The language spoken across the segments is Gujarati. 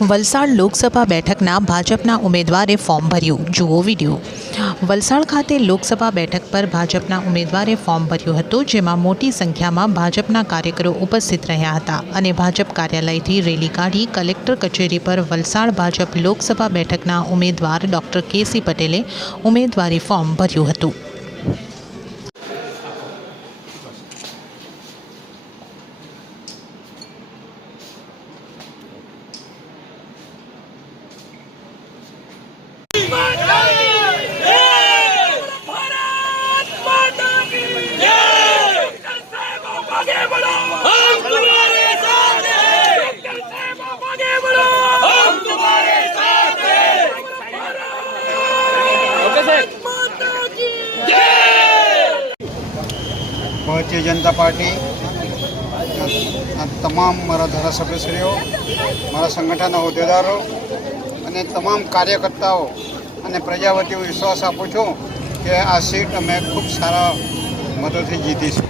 વલસાડ લોકસભા બેઠકના ભાજપના ઉમેદવારે ફોર્મ ભર્યું. જુઓ વીડિયો. વલસાડ ખાતે લોકસભા બેઠક પર ભાજપના ઉમેદવારે ફોર્મ ભર્યું હતું, જેમાં મોટી સંખ્યામાં ભાજપના કાર્યકરો ઉપસ્થિત રહ્યા હતા અને ભાજપ કાર્યાલયથી રેલી કાઢી કલેક્ટર કચેરી પર વલસાડ ભાજપ લોકસભા બેઠકના ઉમેદવાર ડોક્ટર કેસી પટેલે ઉમેદવારી ફોર્મ ભર્યું હતું. ભારતીય જનતા પાર્ટી આ તમામ મારા ધારાસભ્યશ્રીઓ મારા સંગઠનના હોદ્દેદારો અને તમામ કાર્યકર્તાઓ અને પ્રજા વતી વિશ્વાસ આપું છું કે આ સીટ અમે ખૂબ સારા મતોથી જીતીશું.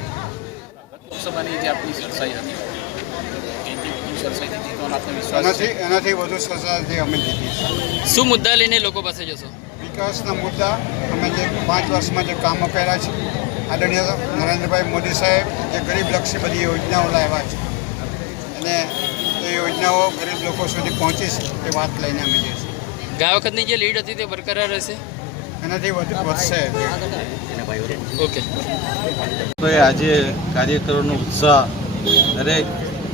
લોકસભાની જે સરસાઈ હતી વધુ સરસાઈથી એનાથી વધુ સરસાથી અમે જીતીશું. શું મુદ્દા લઈને લોકો પાસે જશો? વિકાસના મુદ્દા. અમે જે પાંચ વર્ષમાં જે કામો કર્યા છે આદરણીય નરેન્દ્રભાઈ મોદી સાહેબ જે ગરીબલક્ષી બધી યોજનાઓ લાવ્યા છે. અને એ યોજનાઓ ગરીબ લોકો સુધી પહોંચી છે એ વાત લઈને અમે જઈશું ગયા વખતની જે લીડ હતી તે બરકરાર રહેશે? એનાથી વધુ વધશે. ઓકે. તો આજે કાર્યકરોનો ઉત્સાહ દરેક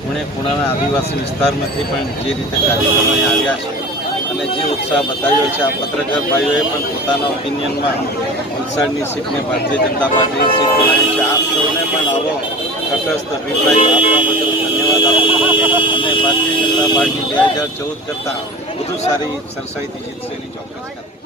ખૂણે ખૂણાના આદિવાસી વિસ્તારમાંથી પણ જે રીતે કાર્યક્રમો આવ્યા છે. અને જે ઉત્સાહ બતાવ્યો છે આ પત્રકાર ભાઈઓએ પણ પોતાના ઓપિનિયનમાં વલસાડની સીટને ભારતીય જનતા પાર્ટીની સીટ બનાવી છે. આપ સૌને પણ આવો તટસ્થ અભિપ્રાય આપવા બદલ ધન્યવાદ આપું અને ભારતીય જનતા પાર્ટી બે હજાર ચૌદ કરતાં વધુ સારી સરસાઈથી જીતશે એની ચોક્કસ